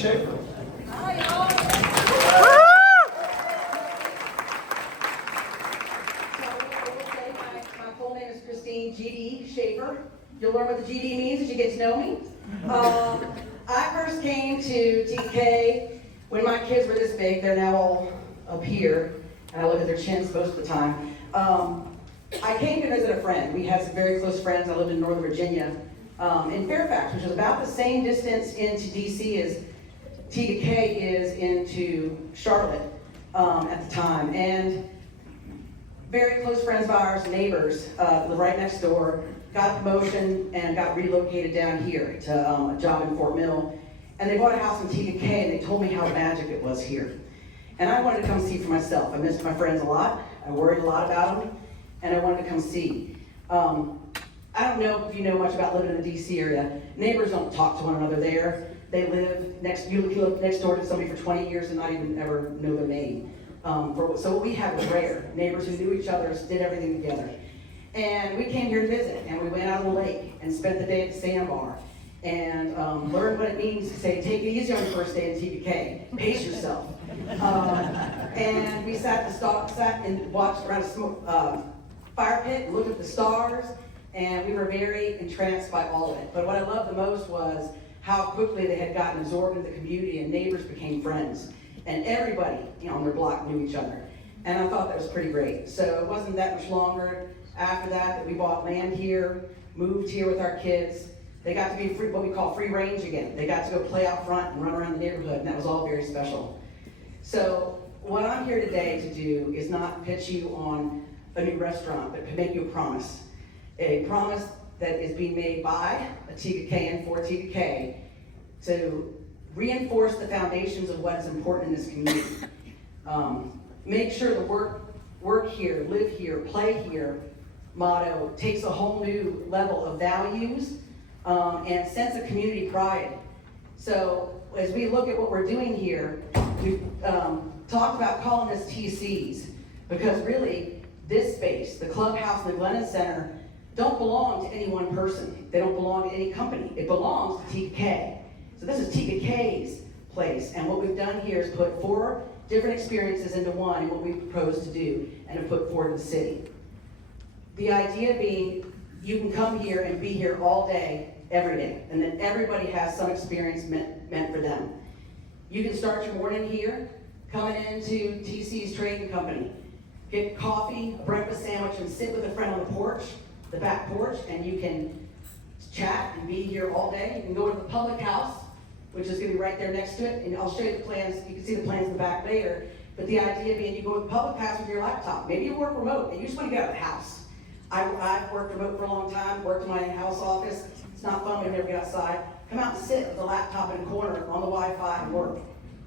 Schaefer. Hi, y'all. My full name is Christine G.D. Schaefer. You'll learn what the GD means as you get to know me. I first came to TK when my kids were this big. They're now all up here, and I look at their chins most of the time. I came to visit a friend. We had some very close friends. I lived in Northern Virginia, in Fairfax, which is about the same distance into DC as Tega Cays is into Charlotte at the time. And very close friends of ours, neighbors, lived right next door, got a promotion and got relocated down here to a job in Fort Mill. And they bought a house in Tega Cay, and they told me how magic it was here. And I wanted to come see for myself. I missed my friends a lot. I worried a lot about them, and I wanted to come see. I don't know if you know much about living in the DC area. Neighbors don't talk to one another there. They live you live next door to somebody for 20 years and not even ever know their name. So what we had was rare. Neighbors who knew each other, did everything together. And we came here to visit, and we went out on the lake and spent the day at the sandbar and learned what it means to say, take it easy on your first day in Tega Cay. Pace yourself. And we sat and watched around a fire pit and looked at the stars, and we were very entranced by all of it. But what I loved the most was how quickly they had gotten absorbed into the community, and neighbors became friends. And everybody, on their block knew each other. And I thought that was pretty great. So it wasn't that much longer after that we bought land here, moved here with our kids. They got to be free, what we call free range again. They got to go play out front and run around the neighborhood, and that was all very special. So what I'm here today to do is not pitch you on a new restaurant, but to make you a promise that is being made by a Tega Cay and for Tega Cay to reinforce the foundations of what is important in this community. Make sure the work here, live here, play here motto takes a whole new level of values and sense of community pride. So as we look at what we're doing here, we've talked about calling this TCs because really this space, the clubhouse and the Glennon Center, don't belong to any one person. They don't belong to any company. It belongs to Tega Cay. So this is Tega Cay's place, and what we've done here is put 4 different experiences into one, and what we propose to do and to put forward to the city. The idea being, you can come here and be here all day, every day, and then everybody has some experience meant for them. You can start your morning here, coming into TC's Trading Company, get coffee, a breakfast sandwich, and sit with a friend on the porch, the back porch, and you can chat and be here all day. You can go to the public house, which is going to be right there next to it, and I'll show you the plans. You can see the plans in the back later. But the idea being, you go to the public house with your laptop. Maybe you work remote and you just want to get out of the house. I've worked remote for a long time, worked in my in-house office. It's not fun when you never get outside. Come out and sit with the laptop in a corner on the Wi-Fi and work,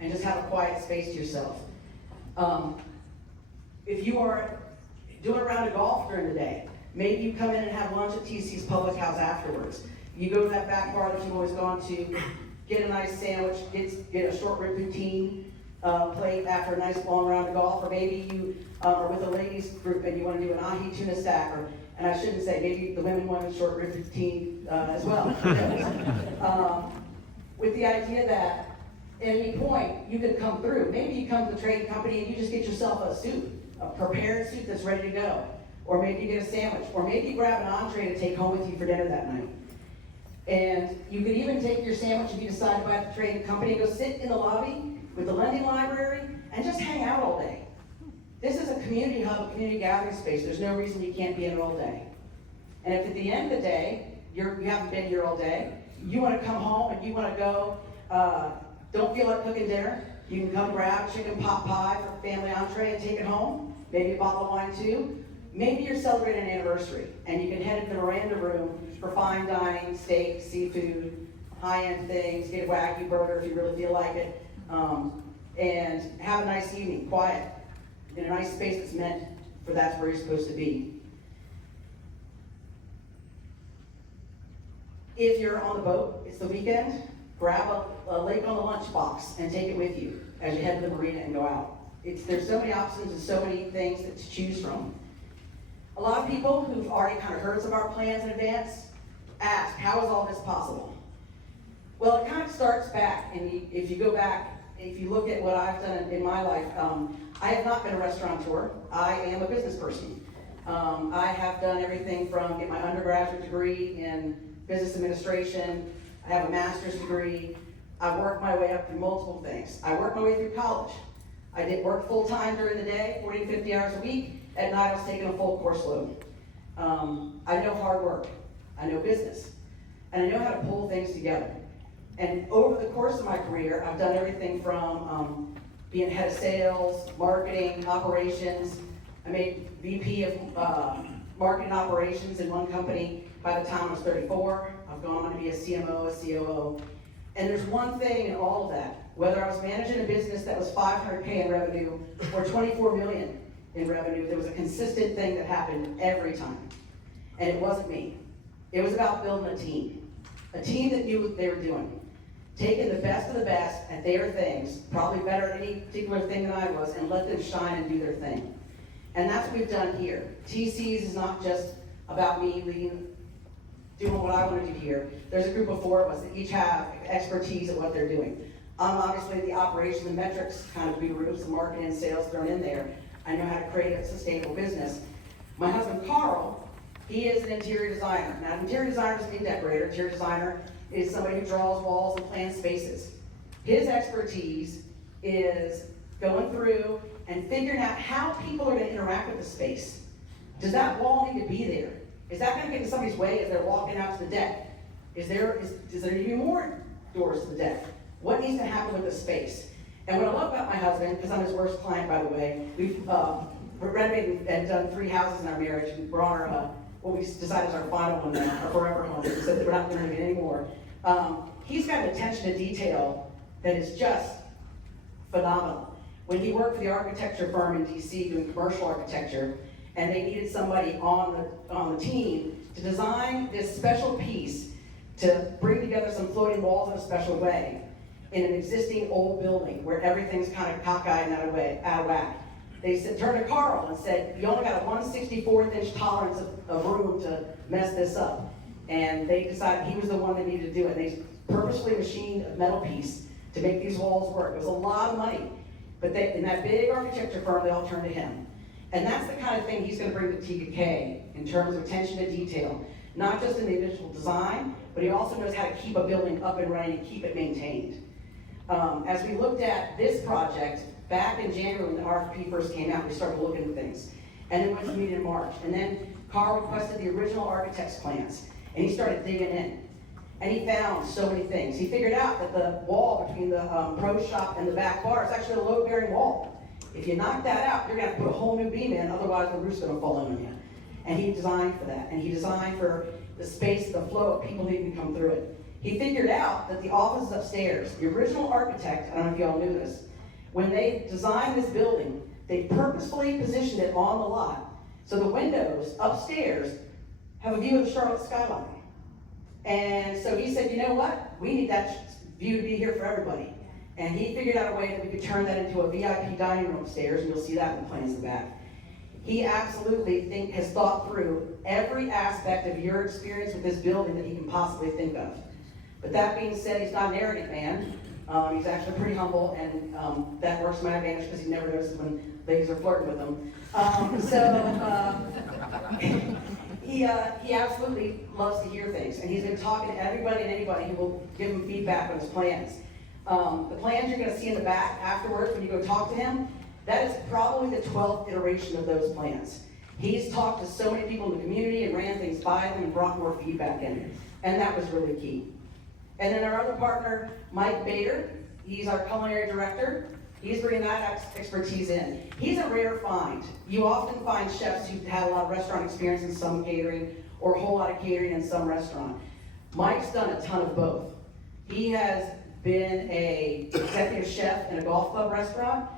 and just have a quiet space to yourself. If you are doing a round of golf during the day, maybe you come in and have lunch at TC's Public House afterwards. You go to that back bar that you've always gone to, get a nice sandwich, get a short rib poutine plate after a nice long round of golf, or maybe you are with a ladies group and you want to do an ahi tuna stack, and I shouldn't say, maybe the women want a short rib poutine as well. With the idea that at any point you could come through. Maybe you come to the trading company and you just get yourself a soup, a prepared soup that's ready to go. Or maybe you get a sandwich, or maybe you grab an entree to take home with you for dinner that night. And you could even take your sandwich if you decide to buy at the trading company and go sit in the lobby with the lending library and just hang out all day. This is a community hub, a community gathering space. There's no reason you can't be in it all day. And if at the end of the day, you haven't been here all day, you want to come home and you want to go, don't feel like cooking dinner, you can come grab chicken pot pie for family entree and take it home, maybe a bottle of wine too. Maybe you're celebrating an anniversary and you can head into the Miranda room for fine dining, steak, seafood, high-end things, get a Wagyu burger if you really feel like it, and have a nice evening, quiet, in a nice space that's meant for that's where you're supposed to be. If you're on the boat, it's the weekend, grab a lake on the lunchbox and take it with you as you head to the marina and go out. There's so many options and so many things to choose from. A lot of people who've already kind of heard some of our plans in advance ask, how is all this possible? Well, it kind of starts back, and if you go back, if you look at what I've done in my life, I have not been a restaurateur. I am a business person. I have done everything from get my undergraduate degree in business administration. I have a master's degree. I worked my way up through multiple things. I worked my way through college. I did work full-time during the day, 40 to 50 hours a week. At night, I was taking a full course load. I know hard work. I know business. And I know how to pull things together. And over the course of my career, I've done everything from being head of sales, marketing, operations. I made VP of marketing operations in one company by the time I was 34. I've gone on to be a CMO, a COO. And there's one thing in all of that, whether I was managing a business that was $500K in revenue or $24 million in revenue, there was a consistent thing that happened every time. And it wasn't me. It was about building a team that knew what they were doing. Taking the best of the best at their things, probably better at any particular thing than I was, and let them shine and do their thing. And that's what we've done here. TC's is not just about me doing what I want to do here. There's a group of 4 of us that each have expertise at what they're doing. I'm obviously the operations and metrics kind of guru, some marketing and sales thrown in there. I know how to create a sustainable business. My husband, Carl, he is an interior designer. Now, an interior designer doesn't mean decorator. Interior designer is somebody who draws walls and plans spaces. His expertise is going through and figuring out how people are going to interact with the space. Does that wall need to be there? Is that going to get in somebody's way as they're walking out to the deck? Is there need to be more doors to the deck? What needs to happen with the space? And what I love about my husband, because I'm his worst client, by the way, we've renovated and done 3 houses in our marriage, and we're on our, what we decided is our final one now, our forever home. We said that we're not going to renovate anymore. He's got an attention to detail that is just phenomenal. When he worked for the architecture firm in DC doing commercial architecture, and they needed somebody on the team to design this special piece to bring together some floating walls in a special way in an existing old building where everything's kind of cockeyed and out of whack. They turned to Carl and said, you only got a 1/64th inch tolerance of room to mess this up. And they decided he was the one that needed to do it. They purposely machined a metal piece to make these walls work. It was a lot of money. But in that big architecture firm, they all turned to him. And that's the kind of thing he's going to bring to Tega Cay in terms of attention to detail. Not just in the initial design, but he also knows how to keep a building up and running and keep it maintained. As we looked at this project, back in January when the RFP first came out, we started looking at things. And then went to meet in March. And then Carl requested the original architect's plans. And he started digging in. And he found so many things. He figured out that the wall between the pro shop and the back bar is actually a load-bearing wall. If you knock that out, you're going to put a whole new beam in, otherwise the roof's going to fall in on you. And he designed for that. And he designed for the space, the flow of people who can come through it. He figured out that the office is upstairs. The original architect, I don't know if y'all knew this, when they designed this building, they purposefully positioned it on the lot. So the windows upstairs have a view of the Charlotte skyline. And so he said, you know what? We need that view to be here for everybody. And he figured out a way that we could turn that into a VIP dining room upstairs, and you'll see that in the plans in the back. He absolutely has thought through every aspect of your experience with this building that he can possibly think of. But that being said, he's not an arrogant man. He's actually pretty humble, and that works to my advantage because he never notices when ladies are flirting with him. He absolutely loves to hear things, and he's been talking to everybody and anybody who will give him feedback on his plans. The plans you're going to see in the back afterwards when you go talk to him, that is probably the 12th iteration of those plans. He's talked to so many people in the community and ran things by them and brought more feedback in, and that was really key. And then our other partner, Mike Bader, he's our culinary director. He's bringing that expertise in. He's a rare find. You often find chefs who've had a lot of restaurant experience in some catering or a whole lot of catering in some restaurant. Mike's done a ton of both. He has been an executive chef in a golf club restaurant.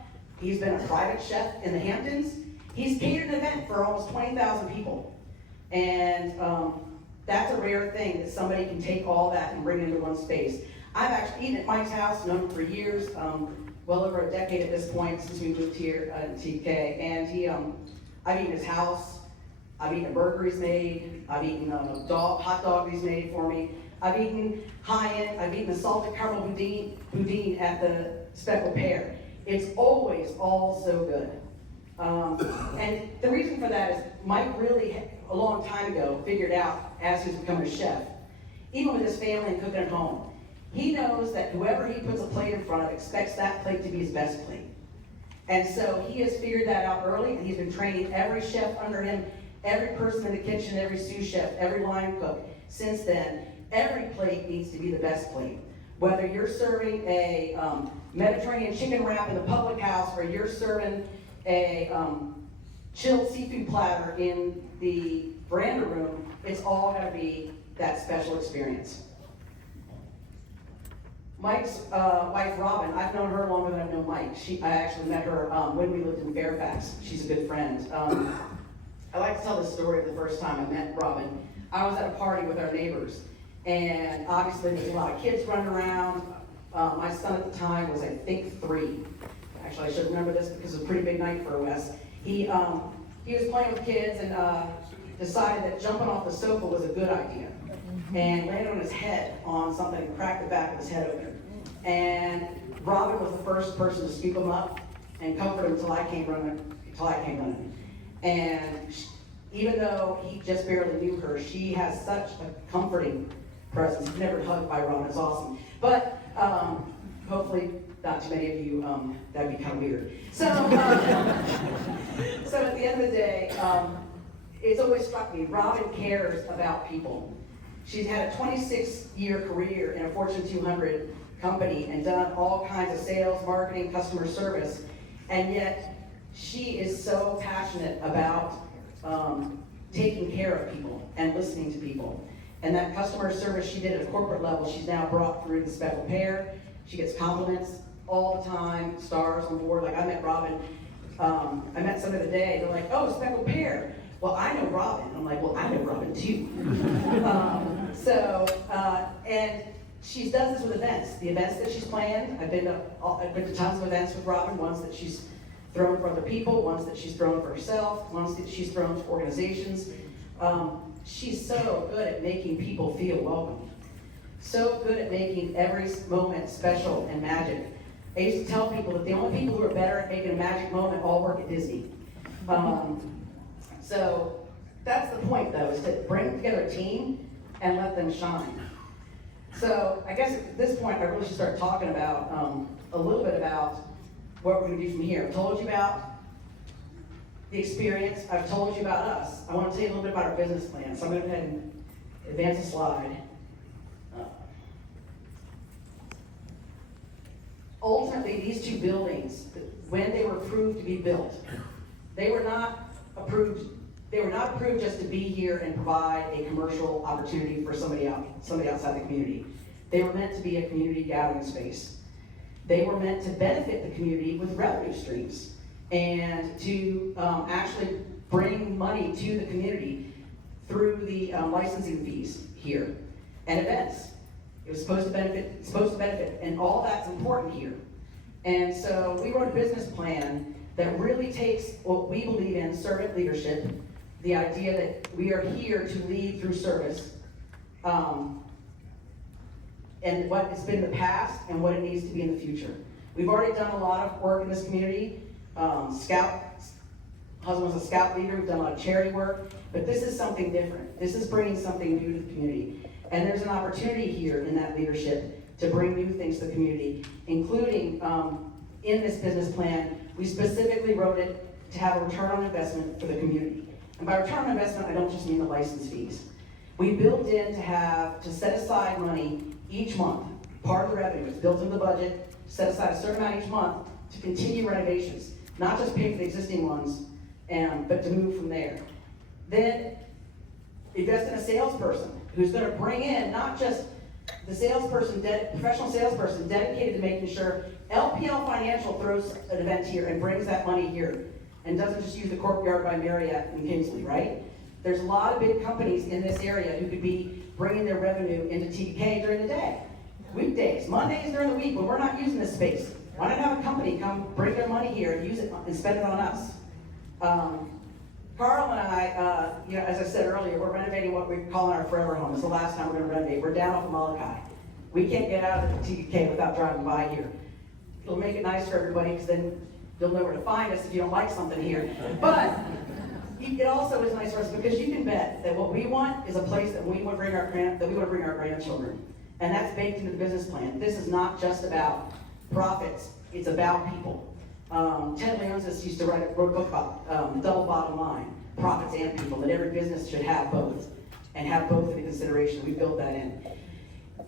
He's been a private chef in the Hamptons. He's catered an event for almost 20,000 people. And that's a rare thing that somebody can take all that and bring it into one space. I've actually eaten at Mike's house, known him for years, well over a decade at this point since we moved here in TK. And I've eaten his house, I've eaten a burger he's made, I've eaten a hot dog he's made for me. I've eaten high-end, I've eaten the salted caramel boudin at the Speckled Pear. It's always all so good. And the reason for that is Mike really, a long time ago, figured out as he was becoming a chef, even with his family and cooking at home, he knows that whoever he puts a plate in front of expects that plate to be his best plate. And so he has figured that out early, and he's been training every chef under him, every person in the kitchen, every sous chef, every line cook. Since then, every plate needs to be the best plate. Whether you're serving a Mediterranean chicken wrap in the public house, or you're serving a chilled seafood platter in the veranda room, it's all going to be that special experience. Mike's wife, Robin, I've known her longer than I've known Mike. I actually met her when we lived in Fairfax. She's a good friend. I like to tell the story of the first time I met Robin. I was at a party with our neighbors, and obviously there's a lot of kids running around. My son at the time was, I think, 3. Actually, I should remember this because it was a pretty big night for Wes. He was playing with kids and decided that jumping off the sofa was a good idea, and landed on his head on something and cracked the back of his head open. And Robin was the first person to scoop him up and comfort him until I came running. And even though he just barely knew her, she has such a comforting presence. You've never hugged by Robin, it's awesome. But hopefully not too many of you, that'd be kind of weird. So, so at the end of the day, it's always struck me, Robin cares about people. She's had a 26-year career in a Fortune 200 company and done all kinds of sales, marketing, customer service, and yet she is so passionate about taking care of people and listening to people. And that customer service she did at a corporate level, she's now brought through the Speckled Pear. She gets compliments all the time, stars on board. Like I met Robin, I met somebody today, they're like, oh, Speckled Pear. Well, I know Robin. I'm like, well, I know Robin too. And she does this with events. The events that she's planned, I've been to tons of events with Robin, ones that she's thrown for other people, ones that she's thrown for herself, ones that she's thrown for organizations. She's so good at making people feel welcome. So good at making every moment special and magic. I used to tell people that the only people who are better at making a magic moment all work at Disney. So that's the point, though, is to bring together a team and let them shine. So I guess at this point, I really should start talking about a little bit about what we're going to do from here. I've told you about the experience. I've told you about us. I want to tell you a little bit about our business plan. So I'm going to go ahead and advance a slide. Ultimately, these two buildings, when they were approved to be built, they were not approved just to be here and provide a commercial opportunity for somebody outside the community. They were meant to be a community gathering space. They were meant to benefit the community with revenue streams and to actually bring money to the community through the licensing fees here and events. It was supposed to benefit, and all that's important here. And so we wrote a business plan that really takes what we believe in, servant leadership, the idea that we are here to lead through service, and what it's been in the past and what it needs to be in the future. We've already done a lot of work in this community. Husband was a scout leader, we've done a lot of charity work, but this is something different. This is bringing something new to the community. And there's an opportunity here in that leadership to bring new things to the community, including in this business plan, we specifically wrote it to have a return on investment for the community. And by return on investment, I don't just mean the license fees. We built in to set aside money each month. Part of the revenue is built into the budget, set aside a certain amount each month to continue renovations, not just pay for the existing ones, but to move from there. Then invest in a salesperson who's going to bring in not just the professional salesperson dedicated to making sure LPL Financial throws an event here and brings that money here and doesn't just use the Courtyard by Marriott in Kingsley, right? There's a lot of big companies in this area who could be bringing their revenue into TDK during the day. Weekdays, Mondays during the week when we're not using this space. Why not have a company come bring their money here and use it and spend it on us? Carl and I, as I said earlier, we're renovating what we're calling our forever home. It's the last time we're going to renovate. We're down off of Molokai. We can't get out of the TK without driving by here. It'll make it nice for everybody, because then you'll know where to find us if you don't like something here. But it also is nice for us because you can bet that what we want is a place that we want to bring our grandchildren. And that's baked into the business plan. This is not just about profits, it's about people. Ted Leonsis used to wrote a book about double bottom line, profits and people, that every business should have both, and have both in consideration. We built that in.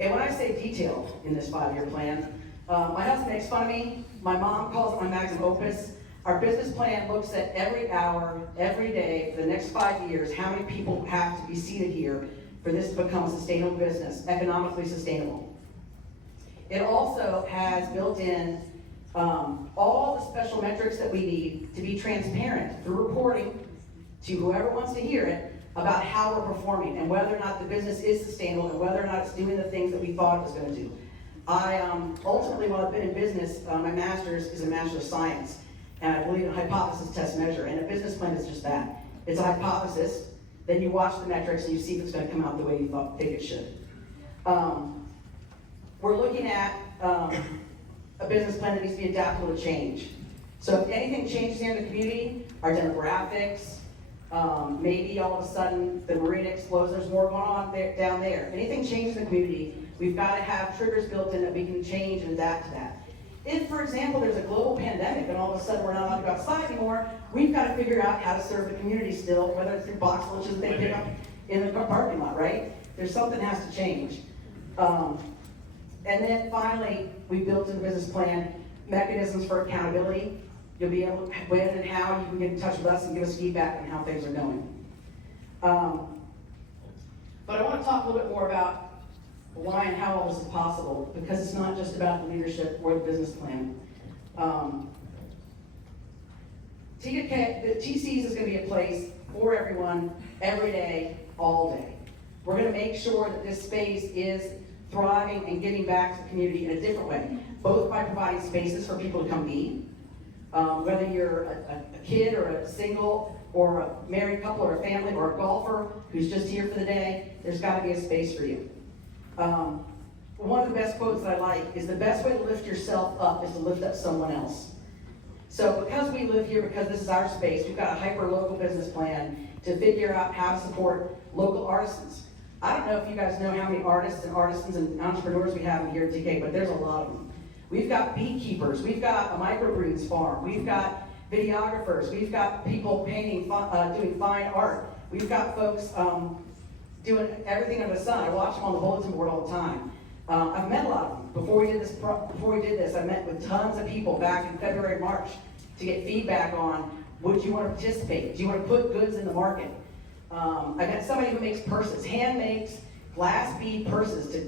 And when I say detail in this 5-year plan, my husband makes fun of me. My mom calls it my magnum opus. Our business plan looks at every hour, every day, for the next 5 years, how many people have to be seated here for this to become a sustainable business, economically sustainable. It also has built in all the special metrics that we need to be transparent through reporting to whoever wants to hear it about how we're performing and whether or not the business is sustainable and whether or not it's doing the things that we thought it was going to do. Ultimately, while I've been in business, my master's is a Master of Science, and I believe in a hypothesis test measure, and a business plan is just that. It's a hypothesis, then you watch the metrics and you see if it's going to come out the way you think it should. We're looking at a business plan that needs to be adaptable to change. So if anything changes here in the community, our demographics, maybe all of a sudden the marina explodes, there's more going on down there. Anything changes in the community, we've got to have triggers built in that we can change and adapt to that. If, for example, there's a global pandemic and all of a sudden we're not allowed to go outside anymore, we've got to figure out how to serve the community still, whether it's through box lunches that they pick up in the parking lot, right? There's something that has to change. And then finally, we built in the business plan mechanisms for accountability. You'll be able to, when and how you can get in touch with us and give us feedback on how things are going. But I want to talk a little bit more about why and how all this is possible, because it's not just about the leadership or the business plan. The TCs is going to be a place for everyone, every day, all day. We're going to make sure that this space is thriving and giving back to the community in a different way, both by providing spaces for people to come be, whether you're a kid or a single or a married couple or a family or a golfer who's just here for the day, there's got to be a space for you. One of the best quotes that I like is, the best way to lift yourself up is to lift up someone else. So because we live here, because this is our space, we've got a hyper-local business plan to figure out how to support local artisans. I don't know if you guys know how many artists and artisans and entrepreneurs we have here at TK, but there's a lot of them. We've got beekeepers, we've got a microgreens farm, we've got videographers, we've got people painting, doing fine art, we've got folks doing everything under the sun. I watch them on the bulletin board all the time. I've met a lot of them. Before we did this, I met with tons of people back in February, March to get feedback on, would you want to participate? Do you want to put goods in the market? I met somebody who makes purses, hand makes glass bead purses to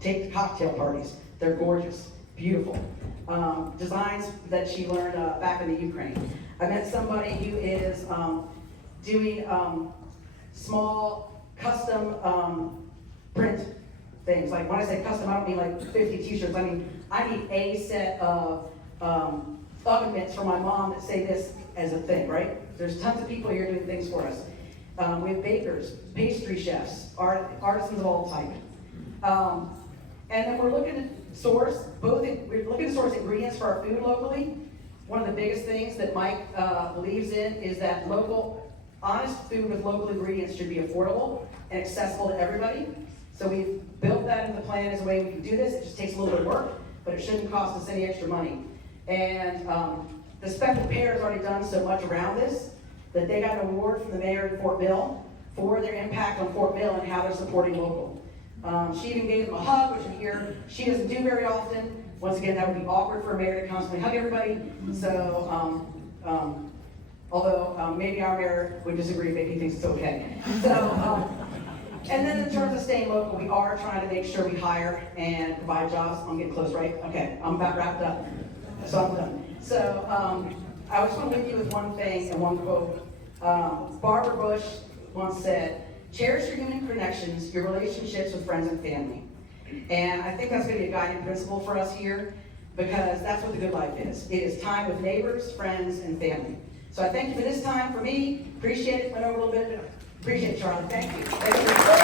take to cocktail parties. They're gorgeous, beautiful. Designs that she learned back in the Ukraine. I met somebody who is doing small custom print things. Like when I say custom, I don't mean like 50 t-shirts. I mean, I need a set of oven mitts for my mom that say this as a thing, right? There's tons of people here doing things for us. We have bakers, pastry chefs, artisans of all type. And then we're looking to source ingredients for our food locally. One of the biggest things that Mike believes in is that honest food with local ingredients should be affordable and accessible to everybody. So we've built that in the plan as a way we can do this. It just takes a little bit of work, but it shouldn't cost us any extra money. And the Speckled Pear has already done so much around this that they got an award from the mayor in Fort Mill for their impact on Fort Mill and how they're supporting local. She even gave them a hug, which here she doesn't do very often. Once again, that would be awkward for a mayor to constantly hug everybody. So, although maybe our mayor would disagree, maybe he thinks it's okay. So, and then in terms of staying local, we are trying to make sure we hire and provide jobs. I'm getting close, right? Okay, I'm about wrapped up, so I'm done. So, I just want to leave you with one thing and one quote. Barbara Bush once said, "Cherish your human connections, your relationships with friends and family." And I think that's going to be a guiding principle for us here, because that's what the good life is. It is time with neighbors, friends, and family. So I thank you for this time. For me, appreciate it. Went over a little bit. Appreciate it, Charlie. Thank you. Thank you.